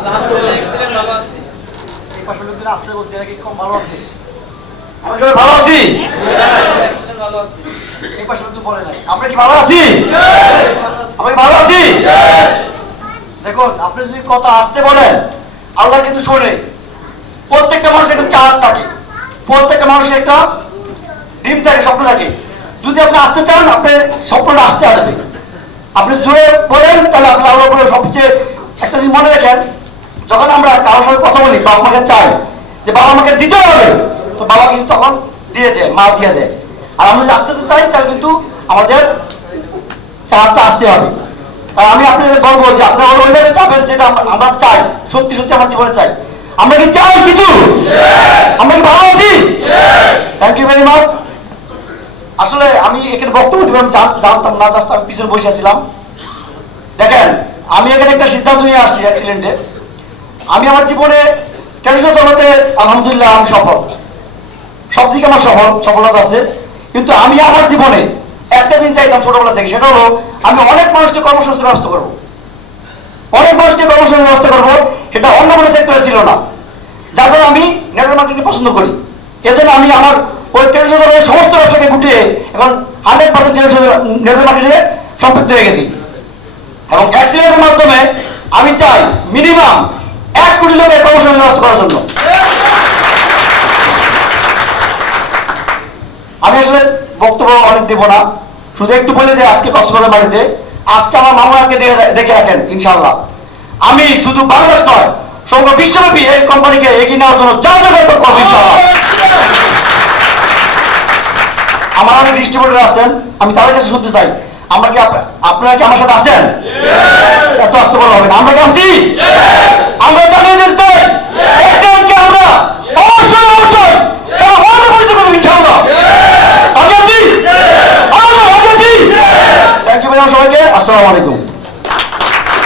আলহামদুলিল্লাহ এক্সেলেন্ট ভালো আছি। এই পাশে লোকজন আসতে বলছে এরা কি কম ভালো আছে? আমি সবাই ভালো আছি। এক্সেলেন্ট ভালো আছি। এই পাশে লোকজন বলে নাই আমরা কি ভালো আছি? আমরা কি ভালো আছি? দেখুন আপনি যদি কথা আসতে বলেন আল্লাহ কিন্তু শোনে। প্রত্যেকটা মানুষের একটা চাঁদ থাকে, প্রত্যেকটা মানুষের একটা ডিম থাকে, স্বপ্ন থাকে। যদি আপনি আসতে চান আপনার স্বপ্নটা আসতে আসবে। আপনি জোরে বলেন তাহলে আপনি আল্লাহ বলে সবচেয়ে একটা জিনিস মনে রাখেন, যখন আমরা কারোর সঙ্গে কথা বলি বাবা মাকে চাই যে বাবা মাকে দিতে হবে, তো বাবা কিন্তু তখন দিয়ে দেয়, মা দিয়ে দেয়। আর আমরা যদি আসতে চাই তাহলে কিন্তু আমাদের চাপটা আসতে হবে। আর আমি আপনাদের বলবো যে আপনারা ওইভাবে চাবেন যেটা আমরা চাই, সত্যি সত্যি আমার জীবনে চাই। আমরা কি চাই কিছু? আমরা কি ভালো আছি? Thank you very much. আসলে আমি এখানে বক্তব্য দিলাম জানতাম না, জাস্ট আমি পিছনে বসে আছিলাম। দেখেন আমি এখানে একটা সিদ্ধান্ত নিয়ে আসছি অ্যাক্সিডেন্টে। আমি আমার জীবনে টেলিভিশন জগতে আলহামদুলিল্লাহ আমি সফল, সব দিকে আমার সফলতা আছে। কিন্তু আমি আমার জীবনে একটা দিন চাইতাম ছোটবেলা থেকে, সেটা হলো আমি অনেক মানুষকে কর্মসংস্থান ব্যবস্থা করবো, অনেক মানুষকে কর্মসংস্থান ব্যবস্থা করবো। সেটা অন্য কোনো সেক্টরে ছিল না, যার কারণে আমি নেটওয়ার্ক মার্কেটিং পছন্দ করি। এজন্য আমি আমার ওই টেলিভিশন জগতের সমস্ত ব্যবসাকে গুটিয়ে এখন 100% টেলিভিশন নেটওয়ার্ক মার্কেটিংয়ে সম্পৃক্ত হয়ে গেছি। এবং অ্যাক্সিডেন্টের মাধ্যমে আমি চাই মিনিমাম 1 কোটি লোকের কর্মসংস্থান ব্যবস্থা করার জন্য। আমি আসলে বক্তব্য অনেক দেবো না, শুধু একটু বলে যে আজকে কক্সবাজার মাটিতে আজকে আমার মামাকে দেখে রাখেন ইনশাআল্লাহ। আমি শুধু বাংলাদেশ নয় সমগ্র বিশ্বব্যাপী এই কোম্পানিকে এগিয়ে নেওয়ার জন্য যা যা করবো ইনশাআল্লাহ। আমার অনেক ডিস্ট্রিবিউটর আছেন, আমি তাদের কাছে শুনতে চাই আমরা কি আপনারা কি আমার সাথে আছেন? এত আসতে বলা হবে না, আমরা কি আছি? আমরা জানিয়ে দিতে চাই এক্সিডেন্টকে আমরা অবশ্যই অবশ্যই পরিচিত করবো ইনশাআল্লাহ। আগে আছি, আগে আছি। থ্যাংক ইউ সবাইকে। আসসালামু আলাইকুম।